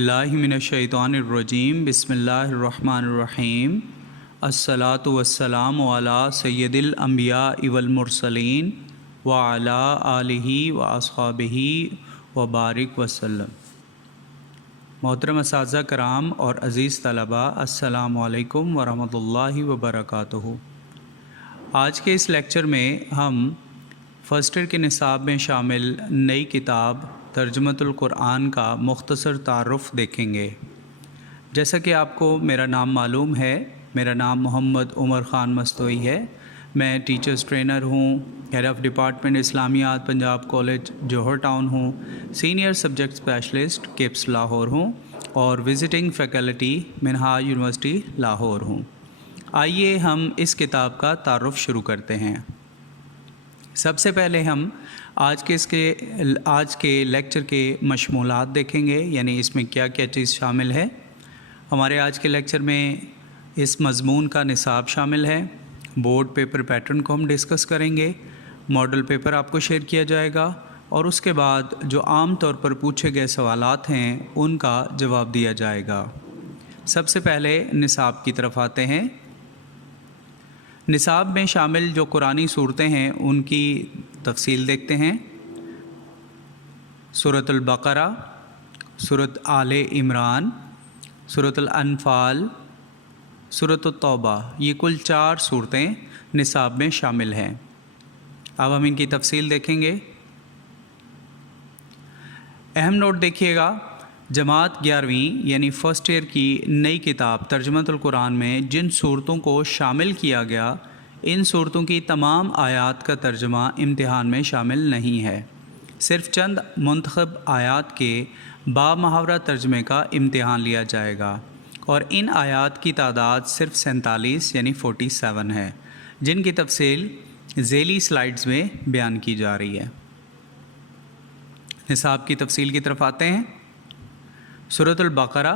اللہ من الشیطان الرجیم بسم اللہ الرحمن الرحیم الصلاۃ والسلام علی سید الانبیاء والمرسلین وعلی آلہ واصحابہ وبارک وسلم۔ محترم اساتذہ کرام اور عزیز طلباء، السلام علیکم ورحمۃ اللہ وبرکاتہ۔ آج کے اس لیکچر میں ہم فرسٹ ایئر کے نصاب میں شامل نئی کتاب ترجمۃ القرآن کا مختصر تعارف دیکھیں گے۔ جیسا کہ آپ کو میرا نام معلوم ہے، میرا نام محمد عمر خان مستوئی ہے۔ میں ٹیچرز ٹرینر ہوں، ہیڈ آف ڈپارٹمنٹ اسلامیات پنجاب کالج جوہر ٹاؤن ہوں، سینئر سبجیکٹ اسپیشلسٹ کپس لاہور ہوں اور visiting faculty Minhaj university Lahore ہوں۔ آئیے ہم اس کتاب کا تعارف شروع کرتے ہیں۔ سب سے پہلے ہم آج کے لیکچر کے مشمولات دیکھیں گے، یعنی اس میں کیا کیا چیز شامل ہے۔ ہمارے آج کے لیکچر میں اس مضمون کا نصاب شامل ہے، بورڈ پیپر پیٹرن کو ہم ڈسکس کریں گے، ماڈل پیپر آپ کو شیئر کیا جائے گا اور اس کے بعد جو عام طور پر پوچھے گئے سوالات ہیں ان کا جواب دیا جائے گا۔ سب سے پہلے نصاب کی طرف آتے ہیں۔ نصاب میں شامل جو قرآنی صورتیں ہیں ان کی تفصیل دیکھتے ہیں۔ سورۃ البقرہ، سورۃ آل عمران، سورۃ الانفال، سورۃ التوبہ، یہ کل 4 صورتیں نصاب میں شامل ہیں۔ اب ہم ان کی تفصیل دیکھیں گے۔ اہم نوٹ دیکھیے گا، جماعت 11ویں یعنی فرسٹ ایئر کی نئی کتاب ترجمۃ القرآن میں جن صورتوں کو شامل کیا گیا، ان صورتوں کی تمام آیات کا ترجمہ امتحان میں شامل نہیں ہے۔ صرف چند منتخب آیات کے بامحاورہ ترجمے کا امتحان لیا جائے گا اور ان آیات کی تعداد صرف 47 یعنی 47 ہے، جن کی تفصیل ذیلی سلائیڈز میں بیان کی جا رہی ہے۔ نصاب کی تفصیل کی طرف آتے ہیں۔ سورۃ البقرہ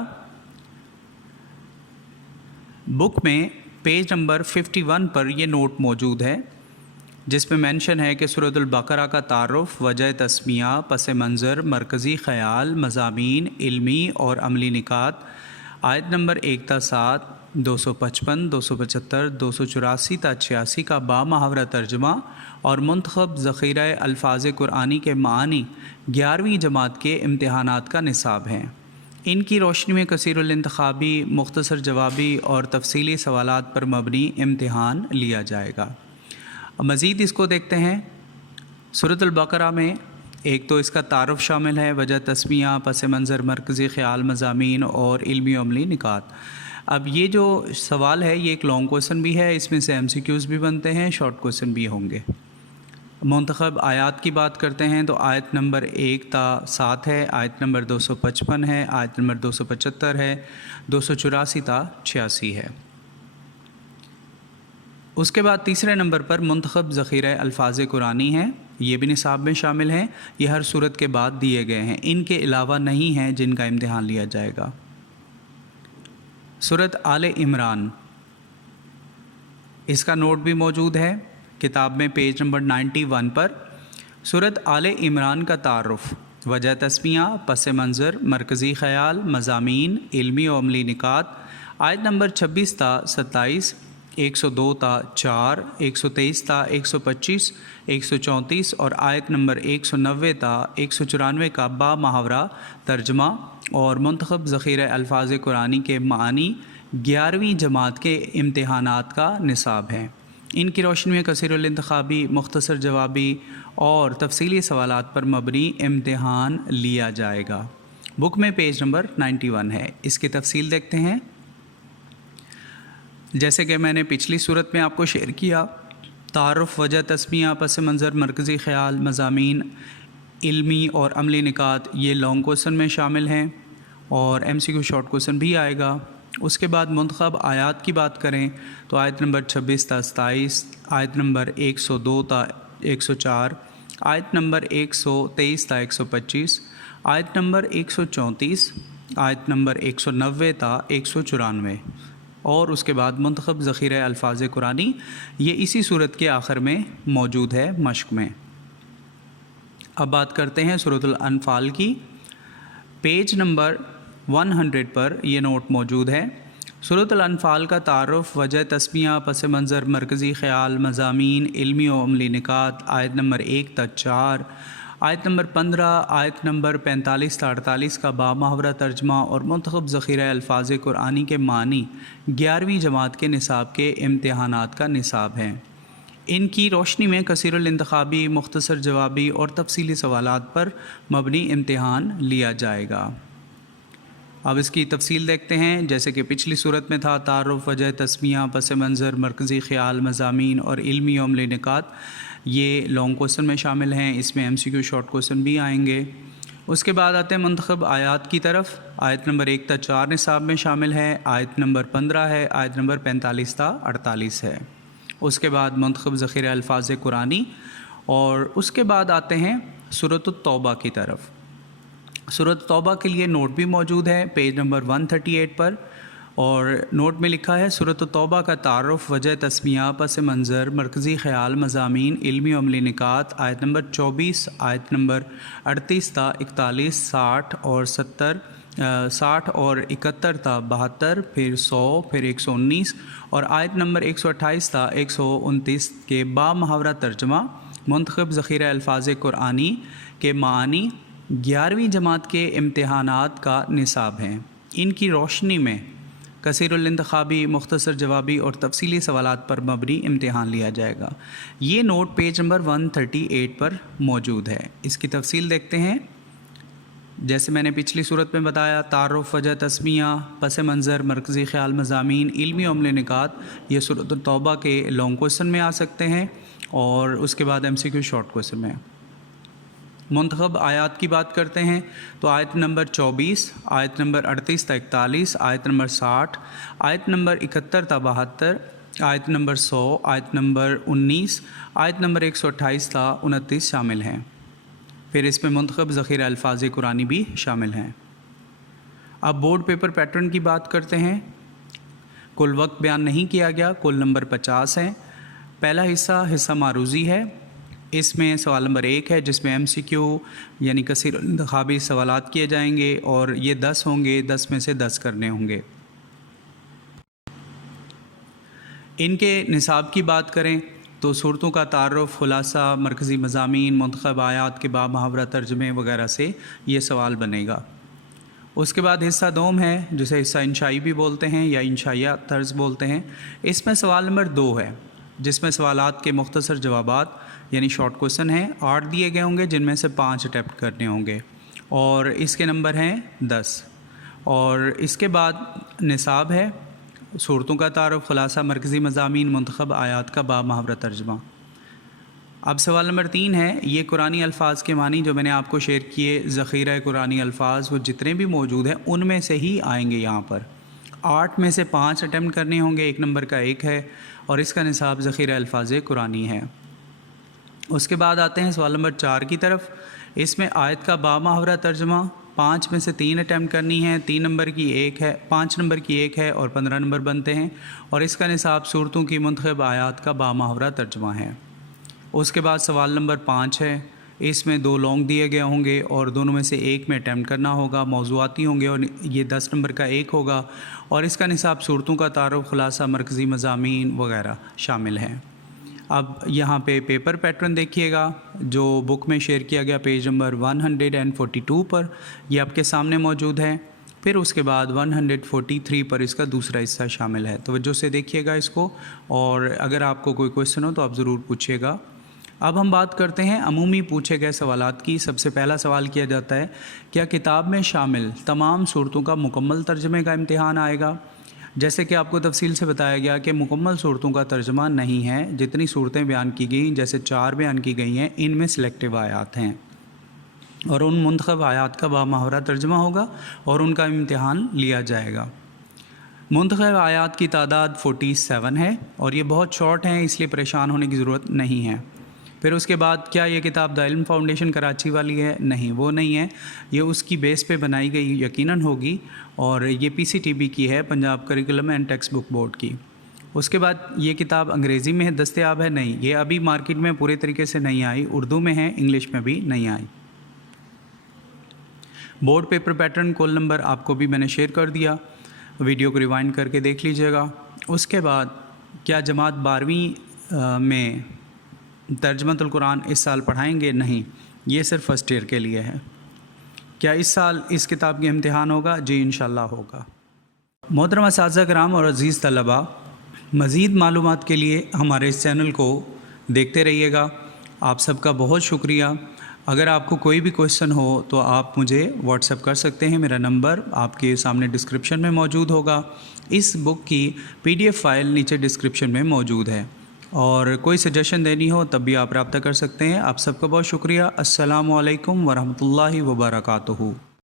بک میں پیج نمبر 51 پر یہ نوٹ موجود ہے، جس میں مینشن ہے کہ سورۃ البقرہ کا تعارف، وجہ تسمیہ، پس منظر، مرکزی خیال، مضامین، علمی اور عملی نکات، آیت نمبر 1 تا 7، 255، 275، 284 تا 86 کا بامحاورہ ترجمہ اور منتخب ذخیرہ الفاظ قرآنی کے معانی 11ویں جماعت کے امتحانات کا نصاب ہیں۔ ان کی روشنی میں کثیر الانتخابی، مختصر جوابی اور تفصیلی سوالات پر مبنی امتحان لیا جائے گا۔ مزید اس کو دیکھتے ہیں۔ سورۃ البقرہ میں ایک تو اس کا تعارف شامل ہے، وجہ تسمیہ، پس منظر، مرکزی خیال، مضامین اور علمی و عملی نکات۔ اب یہ جو سوال ہے یہ ایک لانگ کویسچن بھی ہے، اس میں سے MCQs بھی بنتے ہیں، شارٹ کویسچن بھی ہوں گے۔ منتخب آیات کی بات کرتے ہیں تو آیت نمبر 1 تا 7 ہے، آیت نمبر 255 ہے، آیت نمبر 275 ہے، 284 تا 86 ہے۔ اس کے بعد تیسرے نمبر پر منتخب ذخیرہ الفاظ قرآنی ہیں، یہ بھی نصاب میں شامل ہیں، یہ ہر صورت کے بعد دیے گئے ہیں، ان کے علاوہ نہیں ہیں جن کا امتحان لیا جائے گا۔ سورۃ آل عمران، اس کا نوٹ بھی موجود ہے کتاب میں پیج نمبر 91 پر۔ سورۃ آل عمران کا تعارف، وجہ تسمیہ، پس منظر، مرکزی خیال، مضامین، علمی و عملی نکات، آیت نمبر 26 تا 27، 102 تا 4، 123 تا 125، 134 اور آیت نمبر 190 تا 194 کا بامحاورہ ترجمہ اور منتخب ذخیرہ الفاظ قرآنی کے معانی 11ویں جماعت کے امتحانات کا نصاب ہے۔ ان کی روشنی میں کثیر الانتخابی، مختصر جوابی اور تفصیلی سوالات پر مبنی امتحان لیا جائے گا۔ بک میں پیج نمبر 91 ہے، اس کی تفصیل دیکھتے ہیں۔ جیسے کہ میں نے پچھلی صورت میں آپ کو شیئر کیا، تعارف، وجہ تسمیہ، پس منظر، مرکزی خیال، مضامین، علمی اور عملی نکات، یہ لانگ کویسچن میں شامل ہیں اور MCQ شارٹ کویسچن بھی آئے گا۔ اس کے بعد منتخب آیات کی بات کریں تو آیت نمبر 26 تا 27، آیت نمبر 102 تا 104، آیت نمبر 123 تا 125، آیت نمبر 134، آیت نمبر 190 تا 194 اور اس کے بعد منتخب ذخیرہ الفاظ قرآنی، یہ اسی صورت کے آخر میں موجود ہے مشق میں۔ اب بات کرتے ہیں سورۃ الانفال کی۔ پیج نمبر 100 पर यह नोट मौजूद है। सूरत अल-अनफ़ाल का तारुफ़, वजह तस्मिया, पस मंज़र, मरकज़ी ख़याल, मज़ामीन, इल्मी व अमली निकात, आयत नंबर 1 तक 4, आयत नंबर 15, आयत नंबर 45 से 48 का बामुहावरा तर्जमा और मुंतखब ज़ख़ीरा अल्फ़ाज़ कुरानी के मानी 11वीं जमात के निसाब के इम्तिहानात का निसाब है। इनकी रोशनी में कसीरुल इंतखाबी, मुख्तसर जवाबी और तफसीली सवालात पर मबनी इम्तिहान लिया जाएगा। अब इसकी तफसील देखते हैं। जैसे कि पिछली सूरत में था तारुफ़, वजह तस्मिया, पस मंज़र, मरकज़ी ख़याल, मज़ामीन और इल्मी व अमली निकात, ये लॉन्ग क्वेश्चन में शामिल हैं। इसमें MCQ शॉर्ट क्वेश्चन भी आएंगे। उसके बाद आते हैं मुंतखब आयात की तरफ। आयत नंबर 1 तक 4 निसाब में शामिल है, आयत नंबर 15 है, आयत नंबर 45 तक 48 है। उसके बाद मुंतखब ज़ख़ीरा अल्फ़ाज़ कुरानी, और उसके बाद आते हैं सूरत तौबा की तरफ। सूरत तौबा के लिए नोट भी मौजूद है पेज नंबर 138 पर, और नोट में लिखा है सूरत तौबा का तारुफ़, वजह तस्मिया, पस मंज़र, मरकज़ी ख़याल, मज़ामीन, इल्मी व अमली निकात, आयत नंबर 24, आयत नंबर 38 ता 41, 60 और 70, 60 और 71 ता 72, फिर 100, फिर 119 और आयत नंबर 128 ता 129 के बामुहावरा तर्जमा मुंतखब ज़ख़ीरा अल्फ़ाज़ कुरानी के मानी 11वीं जमात के इम्तिहानात का निसाब हैं। इनकी रोशनी में कसीरुल इंतखाबी, मुख्तसर जवाबी और तफसीली सवालात पर मबनी इम्तिहान लिया जाएगा। ये नोट पेज नंबर 138 पर मौजूद है। इसकी तफसील देखते हैं। जैसे मैंने पिछली सूरत में बताया, तारुफ़, वजह तस्मिया, पस मंज़र, मरकज़ी ख़याल, मज़ामीन, इल्मी व अमली निकात, ये सूरत तौबा के लॉन्ग क्वेश्चन में आ सकते हैं और उसके बाद MCQ शॉर्ट क्वेश्चन में। मुंतखब आयात की बात करते हैं तो आयत नंबर 24, आयत नंबर 38 तक 41, आयत नंबर 60, आयत नंबर 71 तक 72, आयत नंबर 100, आयत नंबर 19, आयत नंबर 128 तक 29 शामिल हैं। फिर इसमें मुंतखब ज़ख़ीरा अल्फ़ाज़ कुरानी भी शामिल हैं। अब बोर्ड पेपर पैटर्न की बात करते हैं। कुल वक्त बयान नहीं किया गया, कुल नंबर 50 हैं। पहला हिस्सा मारूज़ी है। इसमें सवाल नंबर 1 है जिसमें MCQ यानी कसीर इंतखाबी सवालात किए जाएंगे और ये 10 होंगे, 10 में से 10 करने होंगे। इनके निसाब की बात करें तो सूरतों का तारुफ़, खुलासा, मरकज़ी मज़ामीन, मुंतखब आयात के बामुहावरा तर्जमे वगैरह से ये सवाल बनेगा। उसके बाद हिस्सा दोम है जिसे हिस्सा इंशाई भी बोलते हैं या इंशाइया तर्ज बोलते हैं। इसमें सवाल नंबर 2 है जिसमें सवालात के मुख्तसर जवाबात यानी शॉर्ट क्वेश्चन हैं 8 दिए गए होंगे जिनमें से 5 अटैम्प्ट करने होंगे और इसके नंबर हैं 10। और इसके बाद निसाब है सूरतों का तारुफ़, खुलासा, मरकज़ी मज़ामीन, मुंतखब आयात का बामुहावरा तर्जमा। अब सवाल नंबर 3 है, ये कुरानी अल्फ़ाज़ के मानी जो मैंने आपको शेयर किए, ज़ख़ीरा कुरानी अल्फ़ाज़ वो जितने भी मौजूद हैं उनमें से ही आएंगे। यहाँ पर 8 में से 5 अटैम्प्ट करने होंगे, 1 नंबर का 1 है और इसका निसाब ज़ख़ीरा अल्फ़ाज़ कुरानी है। उसके बाद आते हैं सवाल नंबर 4 की तरफ। इसमें आयत का बामुहावरा तर्जमा 5 में से 3 अटैम्प्ट करनी है, 3 नंबर की 1 है, 5 नंबर की 1 है और 15 नंबर बनते हैं और इसका निसाब सूरतों की मुंतखब आयात का बामुहावरा तर्जमा है। उसके बाद सवाल नंबर 5 है, इसमें 2 लॉन्ग दिए गए होंगे और दोनों में से एक में अटैम्प्ट करना होगा, मौज़ूआती होंगे और ये 10 नंबर का 1 होगा और इसका निसाब सूरतों का तारुफ़, खुलासा, मरकज़ी मज़ामीन वगैरह शामिल हैं। अब यहाँ पे पेपर पैटर्न देखिएगा जो बुक में शेयर किया गया पेज नंबर 142 पर, ये आपके सामने मौजूद है। फिर उसके बाद 143 पर इसका दूसरा हिस्सा शामिल है। तवज्जो से देखिएगा इसको और अगर आपको कोई क्वेश्चन हो तो आप ज़रूर पूछिएगा। अब हम बात करते हैं अमूमी पूछे गए सवालात की। सबसे पहला सवाल किया जाता है, क्या किताब में शामिल तमाम सूरतों का मुकम्मल तर्जमे का इम्तिहान आएगा? जैसे कि आपको तफसील से बताया गया कि मुकम्मल सूरतों का तर्जमा नहीं है। जितनी सूरतें बयान की गई, जैसे 4 बयान की गई हैं, इनमें सिलेक्टिव आयात हैं और उन मुंतखब आयात का बामुहावरा तर्जमा होगा और उनका इम्तिहान लिया जाएगा। मुंतखब आयात की तादाद 47 है और ये बहुत शॉर्ट हैं, इसलिए परेशान होने की ज़रूरत नहीं है। फिर उसके बाद क्या ये किताब द इल्म फाउंडेशन कराची वाली है? नहीं, वो नहीं है। ये उसकी बेस पे बनाई गई यकीनन होगी और ये PCTB की है, Punjab curriculum and text book board की। उसके बाद ये किताब अंग्रेज़ी में दस्तयाब है? नहीं, ये अभी मार्केट में पूरे तरीके से नहीं आई, उर्दू में है, इंग्लिश में भी नहीं आई। بورڈ پیپر پیٹرن کول نمبر آپ کو بھی میں نے شیئر کر دیا، ویڈیو کو ریوائنڈ کر کے دیکھ لیجیے گا۔ اس کے بعد کیا جماعت 12ویں میں ترجمۃ القرآن اس سال پڑھائیں گے؟ نہیں، یہ صرف فرسٹ ایئر کے لیے ہے۔ کیا اس سال اس کتاب کے امتحان ہوگا؟ جی انشاءاللہ ہوگا۔ محترم اساتذہ کرام اور عزیز طلباء، مزید معلومات کے لیے ہمارے اس چینل کو دیکھتے رہیے گا۔ آپ سب کا بہت شکریہ۔ اگر آپ کو کوئی بھی کویشچن ہو تو آپ مجھے واٹس ایپ کر سکتے ہیں، میرا نمبر آپ کے سامنے ڈسکرپشن میں موجود ہوگا۔ اس بک کی PDF فائل نیچے ڈسکرپشن میں موجود ہے، اور کوئی سجیشن دینی ہو تب بھی آپ رابطہ کر سکتے ہیں۔ آپ سب کا بہت شکریہ۔ السلام علیکم ورحمۃ اللہ وبرکاتہ۔